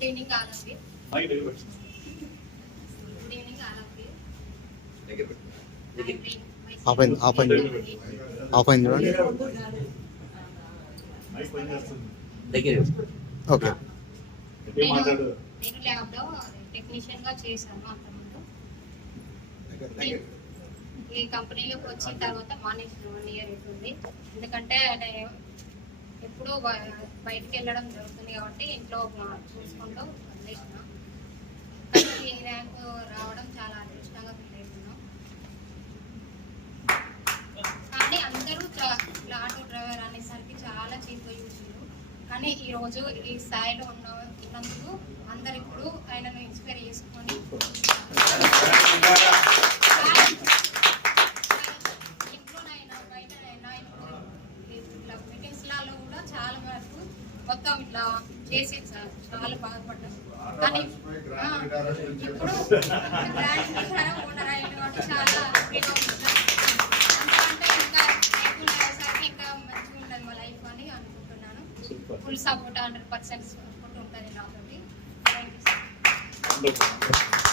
Good evening all of you. Good evening all of you. Okay. నేను ల్యాబ్లో టెక్నీషియన్గా చేశాను అంతకుముందు. ఈ కంపెనీలోకి వచ్చిన తర్వాత మానేసిన 1 ఇయర్ అవుతుంది. ఎందుకంటే ఎప్పుడూ బయటికి వెళ్ళడం జరుగుతుంది కాబట్టి ఇంట్లో చూసుకుంటూ వదిలేసిన. ఈ ర్యాంక్ రావడం చాలా అదృష్టంగా ఫీల్ అవుతున్నాం. కానీ అందరూ ఆటో డ్రైవర్ అనేసరికి చాలా చీప్గా చూసారు. కానీ ఈరోజు ఈ స్థాయిలో ఉన్నందుకు అందరు ఇప్పుడు ఆయనను ఇన్స్పైర్ చేసుకొని ఇంట్లోనైనా బయటనైనా ఇప్పుడు ఇట్లా మీటింగ్స్లలో కూడా చాలా వరకు మొత్తం ఇట్లా చేసేది సార్. చాలా బాధపడ్డాను. కానీ ఇప్పుడు ఓనర్ అయిన వాడు చాలా హ్యాపీగా ఉంది సార్. ఎందుకంటే ఇంకా ఏసరికి ఇంకా మంచిగా ఉంటుంది మా లైఫ్ అని అనుకుంటున్నాను. ఫుల్ సపోర్ట్ 100% సపోర్ట్ ఉంటుంది నాతోటి. Thank you sir.